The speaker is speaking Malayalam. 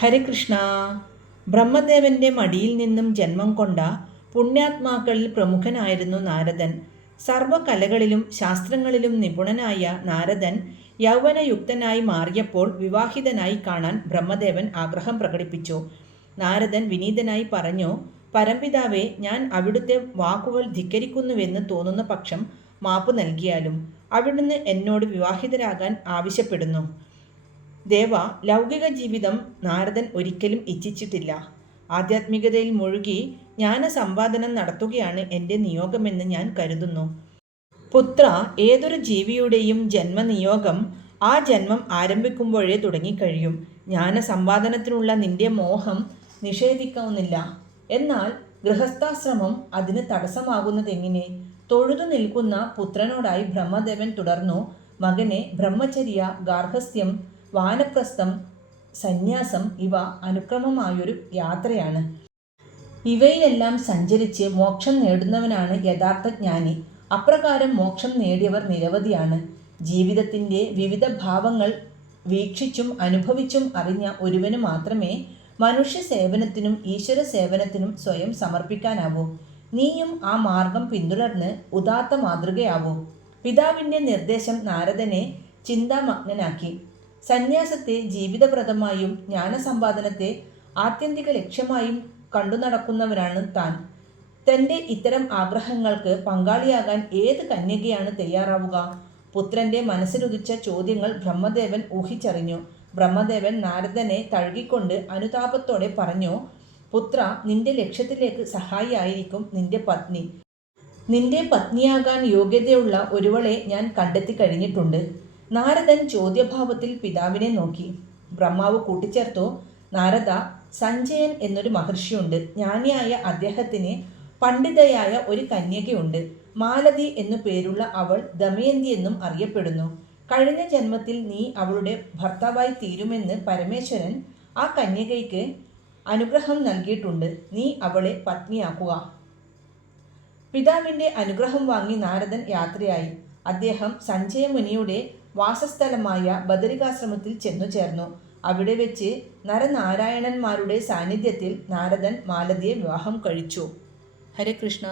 ഹരികൃഷ്ണ. ബ്രഹ്മദേവന്റെ മടിയിൽ നിന്നും ജന്മം കൊണ്ട പുണ്യാത്മാക്കളിൽ പ്രമുഖനായിരുന്നു നാരദൻ. സർവകലകളിലും ശാസ്ത്രങ്ങളിലും നിപുണനായ നാരദൻ യൗവനയുക്തനായി മാറിയപ്പോൾ വിവാഹിതനായി കാണാൻ ബ്രഹ്മദേവൻ ആഗ്രഹം പ്രകടിപ്പിച്ചു. നാരദൻ വിനീതനായി പറഞ്ഞു, പരംപിതാവേ, ഞാൻ അവിടുത്തെ വാക്കുകൾ ധിക്കരിക്കുന്നുവെന്ന് തോന്നുന്ന പക്ഷം മാപ്പ് നൽകിയാലും. അവിടുന്ന് എന്നോട് വിവാഹിതരാകാൻ ആവശ്യപ്പെടുന്നു. ദേവ, ലൗകിക ജീവിതം നാരദൻ ഒരിക്കലും ഇച്ഛിച്ചിട്ടില്ല. ആധ്യാത്മികതയിൽ മുഴുകി ജ്ഞാനസമ്പാദനം നടത്തുകയാണ് എൻ്റെ നിയോഗമെന്ന് ഞാൻ കരുതുന്നു. പുത്ര, ഏതൊരു ജീവിയുടെയും ജന്മനിയോഗം ആ ജന്മം ആരംഭിക്കുമ്പോഴേ തുടങ്ങിക്കഴിയും. ജ്ഞാനസമ്പാദനത്തിനുള്ള നിന്റെ മോഹം നിഷേധിക്കാവുന്നില്ല. എന്നാൽ ഗൃഹസ്ഥാശ്രമം അതിന് തടസ്സമാകുന്നതെങ്ങനെ? തൊഴുതു നിൽക്കുന്ന പുത്രനോടായി ബ്രഹ്മദേവൻ തുടർന്നു, മകനെ, ബ്രഹ്മചര്യ, ഗാർഹസ്ഥ്യം, വാനപ്രസ്ഥം, സന്യാസം ഇവ അനുക്രമമായൊരു യാത്രയാണ്. ഇവയിലെല്ലാം സഞ്ചരിച്ച് മോക്ഷം നേടുന്നവനാണ് യഥാർത്ഥ ജ്ഞാനി. അപ്രകാരം മോക്ഷം നേടിയവർ നിരവധിയാണ്. ജീവിതത്തിൻ്റെ വിവിധ ഭാവങ്ങൾ വീക്ഷിച്ചും അനുഭവിച്ചും അറിഞ്ഞ ഒരുവന് മാത്രമേ മനുഷ്യ സേവനത്തിനും ഈശ്വര സേവനത്തിനും സ്വയം സമർപ്പിക്കാനാവൂ. നീയും ആ മാർഗം പിന്തുടർന്ന് ഉദാത്ത മാതൃകയാവൂ. പിതാവിൻ്റെ നിർദ്ദേശം നാരദനെ ചിന്താമഗ്നനാക്കി. സന്യാസത്തെ ജീവിതപ്രദമായും ജ്ഞാനസമ്പാദനത്തെ ആത്യന്തിക ലക്ഷ്യമായും കണ്ടു നടക്കുന്നവനാണ് താൻ. തൻ്റെ ഇത്തരം ആഗ്രഹങ്ങൾക്ക് പങ്കാളിയാകാൻ ഏത് കന്യകയാണ് തയ്യാറാവുക? പുത്രൻ്റെ മനസ്സിലുദിച്ച ചോദ്യങ്ങൾ ബ്രഹ്മദേവൻ ഊഹിച്ചറിഞ്ഞു. ബ്രഹ്മദേവൻ നാരദനെ തഴുകിക്കൊണ്ട് അനുതാപത്തോടെ പറഞ്ഞു, പുത്ര, നിന്റെ ലക്ഷ്യത്തിലേക്ക് സഹായിയായിരിക്കും നിന്റെ പത്നി. നിന്റെ പത്നിയാകാൻ യോഗ്യതയുള്ള ഒരുവളെ ഞാൻ കണ്ടെത്തി കഴിഞ്ഞിട്ടുണ്ട്. നാരദൻ ചോദ്യഭാവത്തിൽ പിതാവിനെ നോക്കി. ബ്രഹ്മാവ് കൂട്ടിച്ചേർത്തു, നാരദ, സഞ്ജയൻ എന്നൊരു മഹർഷിയുണ്ട്. ജ്ഞാനിയായ അദ്ദേഹത്തിന് പണ്ഡിതയായ ഒരു കന്യകയുണ്ട്. മാലതി എന്നു പേരുള്ള അവൾ ദമയന്തി എന്നും അറിയപ്പെടുന്നു. കഴിഞ്ഞ ജന്മത്തിൽ നീ അവളുടെ ഭർത്താവായി തീരുമെന്ന് പരമേശ്വരൻ ആ കന്യകയ്ക്ക് അനുഗ്രഹം നൽകിയിട്ടുണ്ട്. നീ അവളെ പത്നിയാക്കുക. പിതാവിൻ്റെ അനുഗ്രഹം വാങ്ങി നാരദൻ യാത്രയായി. അദ്ദേഹം സഞ്ജയ മുനിയുടെ വാസസ്ഥലമായ ബദരികാശ്രമത്തിൽ ചെന്നുചേർന്നു. അവിടെ വെച്ച് നരനാരായണന്മാരുടെ സാന്നിധ്യത്തിൽ നാരദൻ മാലതിയെ വിവാഹം കഴിച്ചു. ഹരേ കൃഷ്ണ.